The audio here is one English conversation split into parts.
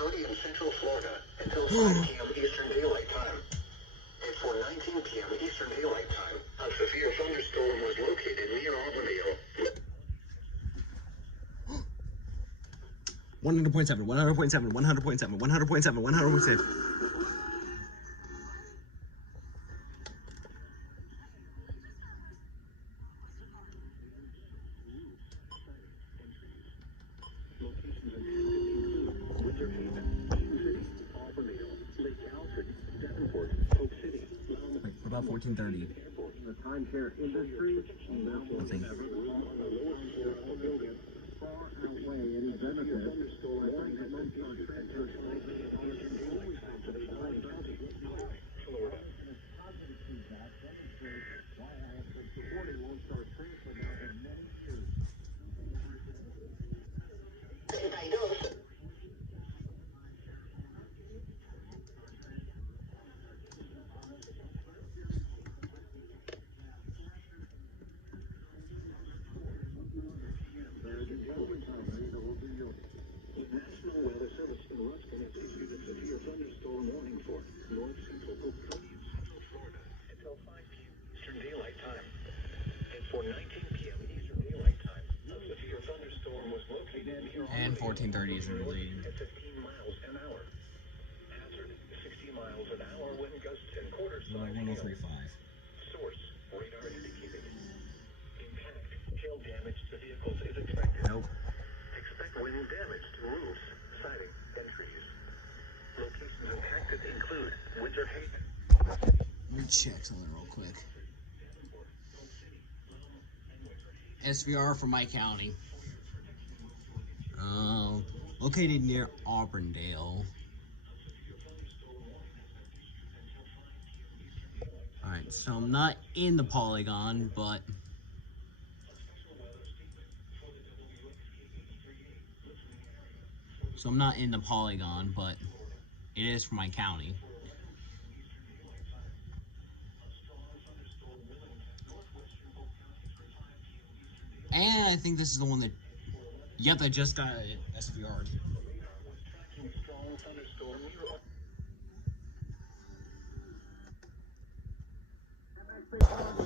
sunny in central Florida until 5 p.m. Eastern Daylight Time. And for 19 p.m. Eastern Daylight Time, a severe thunderstorm was located near Auburndale. 100.7, 100.7, 100.7, 100.7, 100.7. About 14:30. The timeshare industry Nothing. far outweigh any benefits. National Weather Service in Ruskin has issued a severe thunderstorm warning for north central Cook County, central Florida, until 5 p.m. Eastern Daylight Time. And for 19 p.m. Eastern Daylight Time, a severe thunderstorm was located near And 14:30 is related. at 15 miles an hour. Hazard, 60 miles an hour, wind gusts and quarter Like size hail. 103.5. Source, radar indicated. Impact, hail damage to vehicles is expected. Nope. Expect wind damage to roofs, siding, and trees. Locations impacted include Winter Haven. Let me check something real quick. SVR for my county. Located near Auburndale. Alright, so I'm not in the polygon, but it is for my county. And I think this is the one that, yep, I just got it SVR'd. Strong thunderstorm near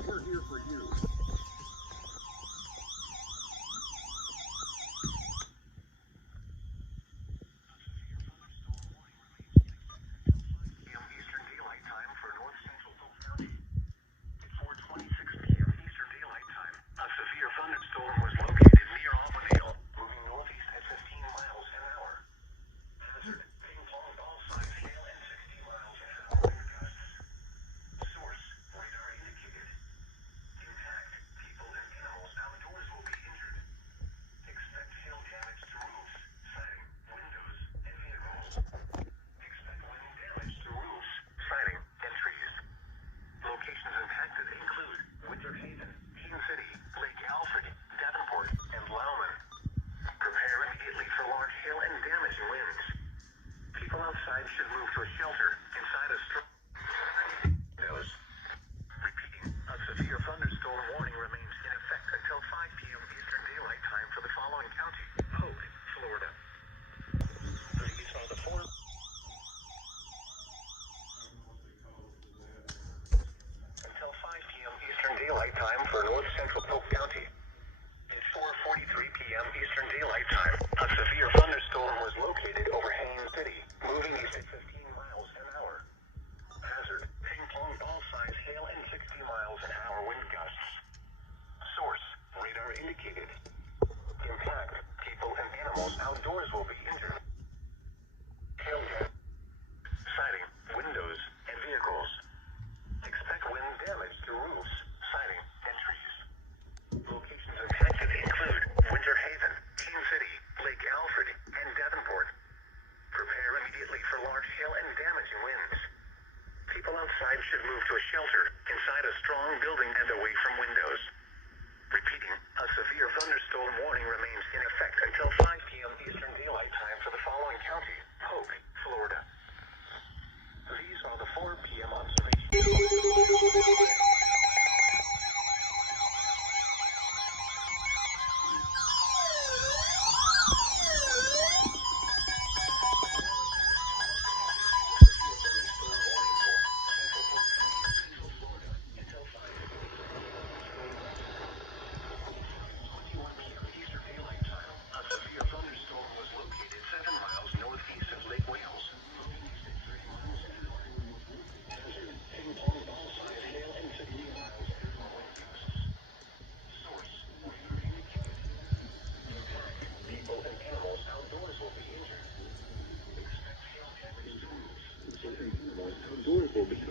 We're here for you. Eastern Daylight Time for north central Polk County. At 4:26 p.m. Eastern Daylight Time, a severe thunderstorm was located near Auburndale, moving northeast at 15 miles an hour.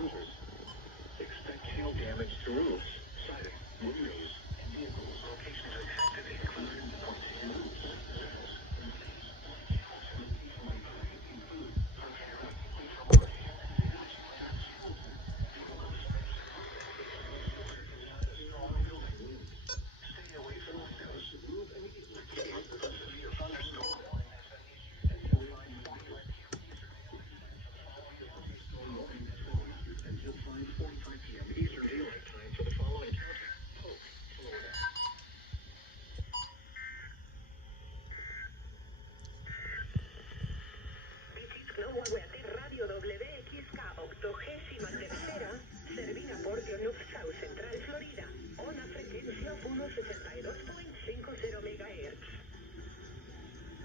winters. Expect hail damage to roofs, siding, windows, and vehicles. Locations affected include pointing roofs, zones, and trees. Stay away from windows. Move immediately. A severe thunderstorm warning has been issued until 5:45 p.m. Until 5:45 p.m. Eastern Daylight Time for the following county: Polk, Florida. Radio WXK 83ª, servida por Dionuk South Central Florida, una frecuencia 162.50 MHz.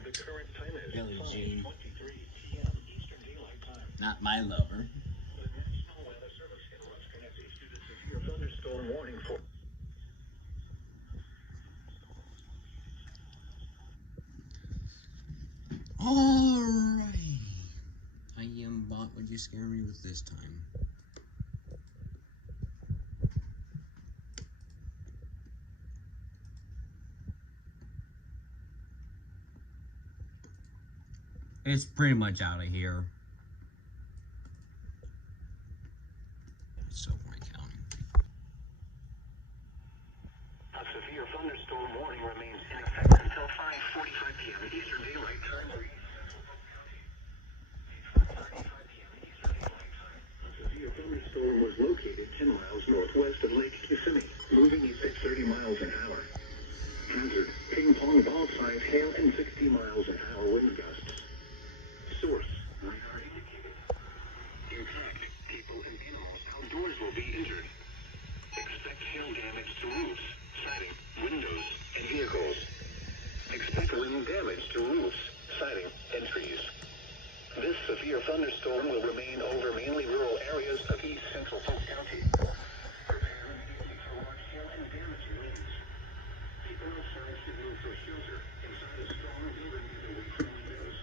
The current time is Billie Jean. 5:23 p.m. Eastern Daylight Time. Not my lover. The National Weather Service in Ruskin has issued a severe thunderstorm warning for. Alrighty. I am bot. Would you scare me with this time? It's pretty much out of here. So my counting. A severe thunderstorm warning remains in effect until 5:45 p.m. Eastern Daylight Time. A severe thunderstorm was located 10 miles northwest of Lake Kissimmee, moving east at 30 miles an hour. Hazard: ping pong ball size hail and 60 miles an hour wind gusts. Source: radar indicated. Impact: people and animals outdoors will be injured. Expect hail damage to roofs, siding, windows, and vehicles. Expect wind damage to roofs, siding, and trees. This severe thunderstorm will remain over mainly rural areas of east central Polk County. Prepare immediately for large hail and damaging winds. People outside should move for shelter inside a strong building with away from windows.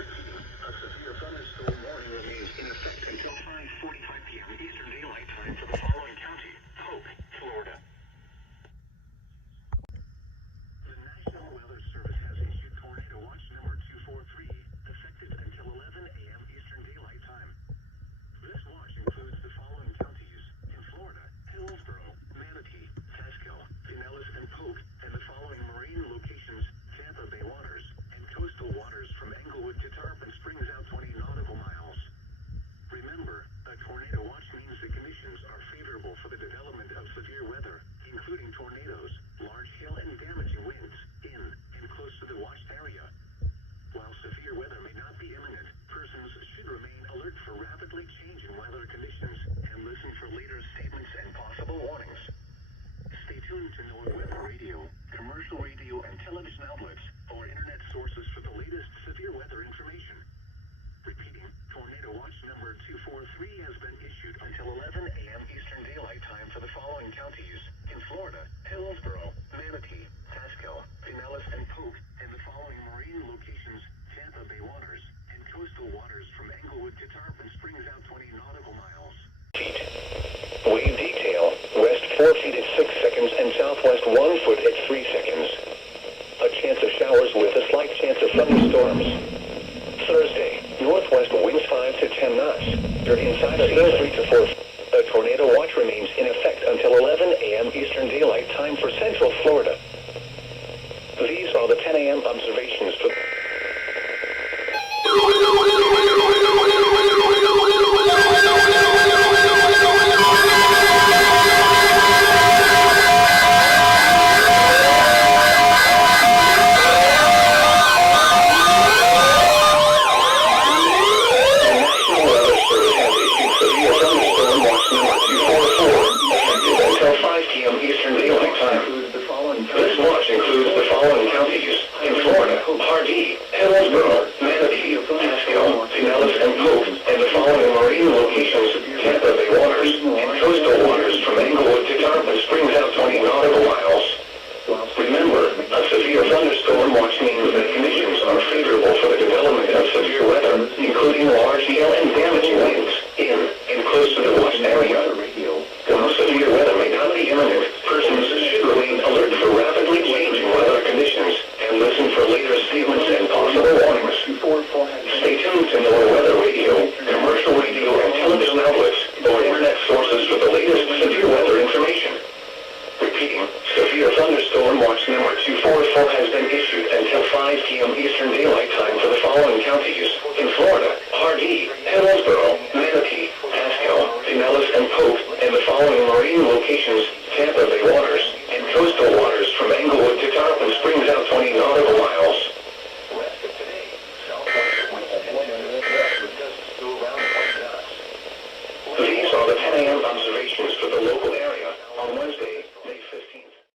Repeating, a severe thunderstorm warning remains in effect until 5:45 p.m. Eastern Daylight Time for the following county: Polk, Florida. The National Weather Service has issued Tornado Watch number 243, effective until 11 a.m. Eastern Daylight Time. This watch includes the following counties in Florida: Hillsborough, Manatee, Haskell, Pinellas, and Polk, and the following marine locations: Tampa Bay waters and coastal waters from Englewood to Tarpon Springs out 20 nautical miles. Remember, a tornado watch means the conditions are favorable for the development of severe weather, including tornadoes, large hail, and damaging winds in and close to the watched area. While severe weather may not be imminent, persons should remain alert for rapidly changing weather conditions and listen for later statements and possible warnings. Stay tuned to NOAA Weather Radio, commercial radio and television outlets, or internet sources for the latest severe weather information. Repeating, Tornado Watch number 243 has been issued until 11 a.m. Eastern Daylight Time for the following counties in Florida: Hillsborough, Manatee, Haskell, Pinellas, and Polk, and the following marine locations: Tampa Bay waters and coastal waters from Englewood to Tarpon Springs out 20 nautical miles. Wave detail: west 4 feet at 6 seconds and southwest 1 foot at 3 seconds. A chance of showers with a slight chance of thunderstorms. Thursday, northwest winds 5 to 10 knots. You're inside of 3 to 4. A tornado watch remains in effect until 11 a.m. Eastern Daylight Time for Central Florida. These are the 10 a.m. observations for... National Weather Service has issued severe thunderstorm NOAA weather radio, commercial radio and television outlets, or internet sources for the latest severe weather information. Repeating, severe thunderstorm watch number 244 has been issued until 5 p.m. Eastern Daylight Time for the following counties in Florida: Hardee, Hillsborough, Manatee, Pasco, Pinellas, and Polk, and the following marine locations: Tampa Bay waters and coastal waters from Englewood to Tarpon Springs out 20 nautical miles. West of today, southwest winds at 1 west with gusts to around 20 knots. These are the 10 a.m. observations for the local area.